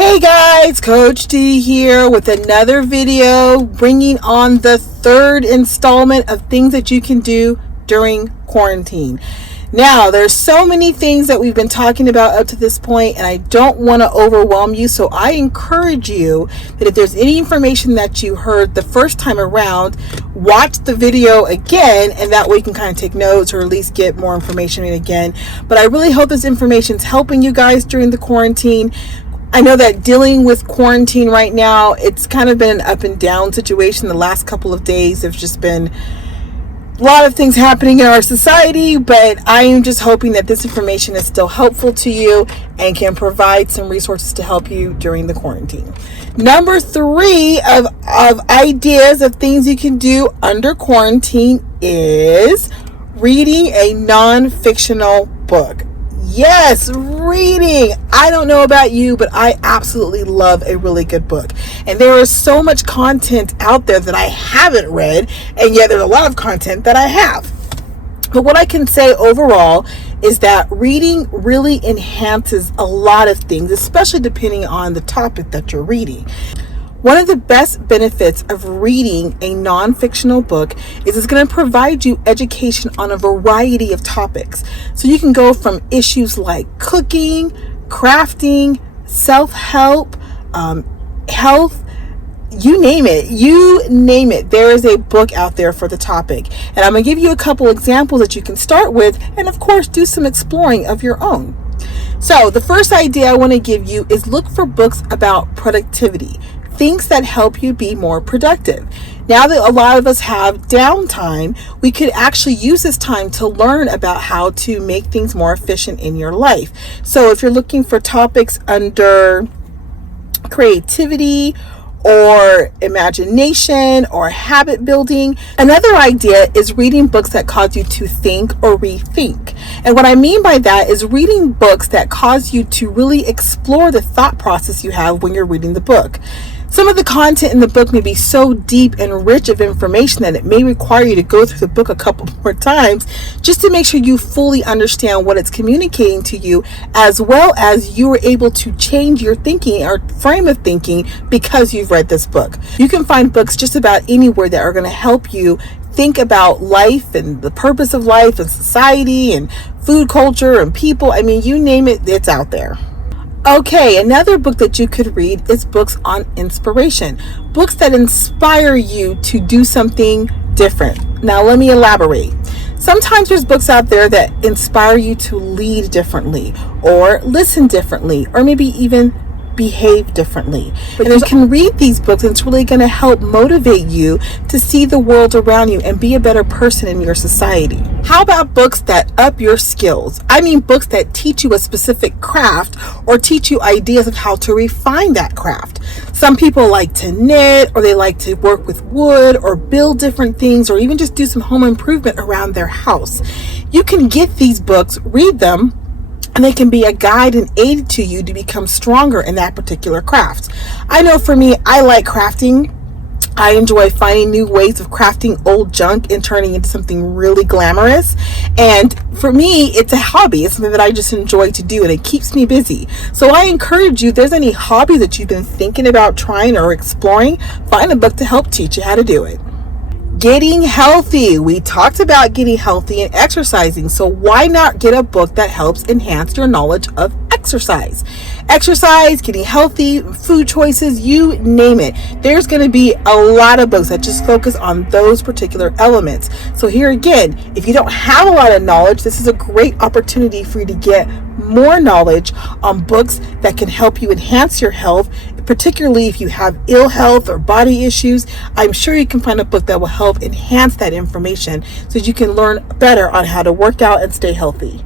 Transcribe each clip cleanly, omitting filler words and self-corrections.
Hey guys, Coach D here with another video bringing on the third installment of things that you can do during quarantine. Now, there's so many things that we've been talking about up to this point, and I don't want to overwhelm you, so I encourage you that if there's any information that you heard the first time around, watch the video again, and that way you can kind of take notes or at least get more information again. But I really hope this information is helping you guys during the quarantine. I know that dealing with quarantine right now, it's kind of been an up and down situation. The last couple of days have just been a lot of things happening in our society, but I am just hoping that this information is still helpful to you and can provide some resources to help you during the quarantine. Number 3 of ideas of things you can do under quarantine is reading a non-fictional book. Yes, reading. I don't know about you, but I absolutely love a really good book. And there is so much content out there that I haven't read, and yet there's a lot of content that I have. But what I can say overall is that reading really enhances a lot of things, especially depending on the topic that you're reading. One of the best benefits of reading a non-fictional book is it's going to provide you education on a variety of topics. So you can go from issues like cooking, crafting, self-help, health, you name it. There is a book out there for the topic. And I'm going to give you a couple examples that you can start with, and of course do some exploring of your own. So the first idea I want to give you is look for books about productivity. Things that help you be more productive. Now that a lot of us have downtime, we could actually use this time to learn about how to make things more efficient in your life. So if you're looking for topics under creativity or imagination or habit building, another idea is reading books that cause you to think or rethink. And what I mean by that is reading books that cause you to really explore the thought process you have when you're reading the book. Some of the content in the book may be so deep and rich of information that it may require you to go through the book a couple more times just to make sure you fully understand what it's communicating to you, as well as you are able to change your thinking or frame of thinking because you've read this book. You can find books just about anywhere that are going to help you think about life and the purpose of life and society and food culture and people. I mean, you name it, it's out there. Okay, another book that you could read is books on inspiration. Books that inspire you to do something different. Now, let me elaborate. Sometimes there's books out there that inspire you to lead differently or listen differently or maybe even behave differently. And you can read these books and it's really going to help motivate you to see the world around you and be a better person in your society. How about books that up your skills? I mean books that teach you a specific craft or teach you ideas of how to refine that craft. Some people like to knit, or they like to work with wood or build different things, or even just do some home improvement around their house. You can get these books, read them, and they can be a guide and aid to you to become stronger in that particular craft. I know for me, I like crafting. I enjoy finding new ways of crafting old junk and turning into something really glamorous. And for me, it's a hobby. It's something that I just enjoy to do, and it keeps me busy. So I encourage you, if there's any hobby that you've been thinking about trying or exploring, find a book to help teach you how to do it. Getting healthy. We talked about getting healthy and exercising, so why not get a book that helps enhance your knowledge of exercise? Exercise, getting healthy, food choices, you name it. There's going to be a lot of books that just focus on those particular elements. So here again, if you don't have a lot of knowledge, this is a great opportunity for you to get more knowledge on books that can help you enhance your health, particularly if you have ill health or body issues. I'm sure you can find a book that will help enhance that information so you can learn better on how to work out and stay healthy.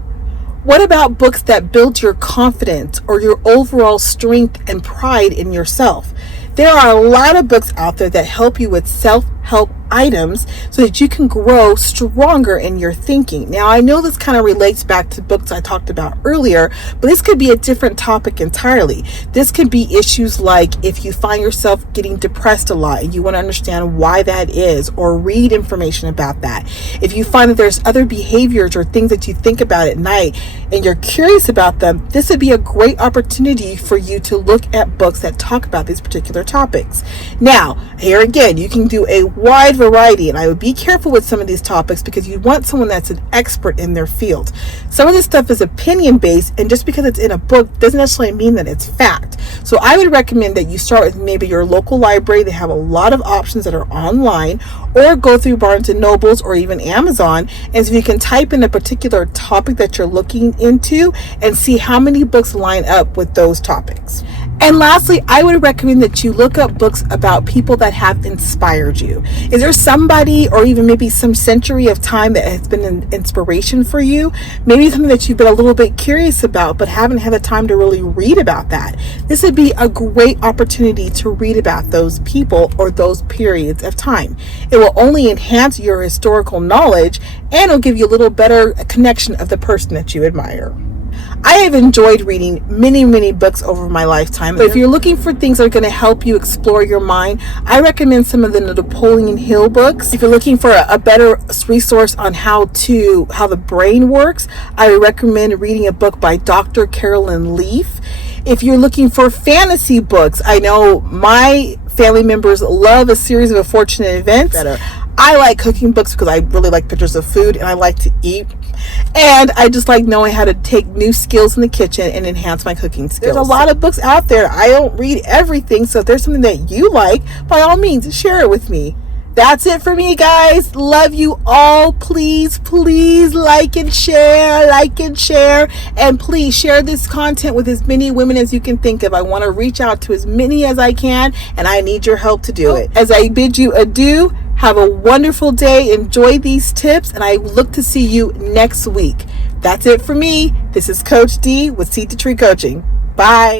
What about books that build your confidence or your overall strength and pride in yourself? There are a lot of books out there that help you with self-help items so that you can grow stronger in your thinking. Now, I know this kind of relates back to books I talked about earlier, but this could be a different topic entirely. This could be issues like if you find yourself getting depressed a lot and you want to understand why that is, or read information about that. If you find that there's other behaviors or things that you think about at night and you're curious about them, this would be a great opportunity for you to look at books that talk about these particular topics. Now, here again, you can do a wide variety, and I would be careful with some of these topics because you want someone that's an expert in their field. Some of this stuff is opinion based, and just because it's in a book doesn't necessarily mean that it's fact. So I would recommend that you start with maybe your local library. They have a lot of options that are online, or go through Barnes and Nobles or even Amazon, and so you can type in a particular topic that you're looking into and see how many books line up with those topics. And lastly, I would recommend that you look up books about people that have inspired you. Is there somebody, or even maybe some century of time, that has been an inspiration for you? Maybe something that you've been a little bit curious about but haven't had the time to really read about that. This would be a great opportunity to read about those people or those periods of time. It will only enhance your historical knowledge, and it'll give you a little better connection of the person that you admire. I have enjoyed reading many books over my lifetime, but if you're looking for things that are going to help you explore your mind, I recommend some of the Napoleon Hill books. If you're looking for a better resource on how the brain works, I would recommend reading a book by Dr. Carolyn Leaf. If you're looking for fantasy books, I know my family members love a series of Unfortunate Events. I like cooking books because I really like pictures of food and I like to eat. And I just like knowing how to take new skills in the kitchen and enhance my cooking skills. There's a lot of books out there. I don't read everything, so if there's something that you like, by all means, share it with me. That's it for me, guys. Love you all. Please like and share, and please share this content with as many women as you can think of. I want to reach out to as many as I can, and I need your help to do it. As I bid you adieu, have a wonderful day. Enjoy these tips, and I look to see you next week. That's it for me. This is Coach D with Seed to Tree Coaching. Bye.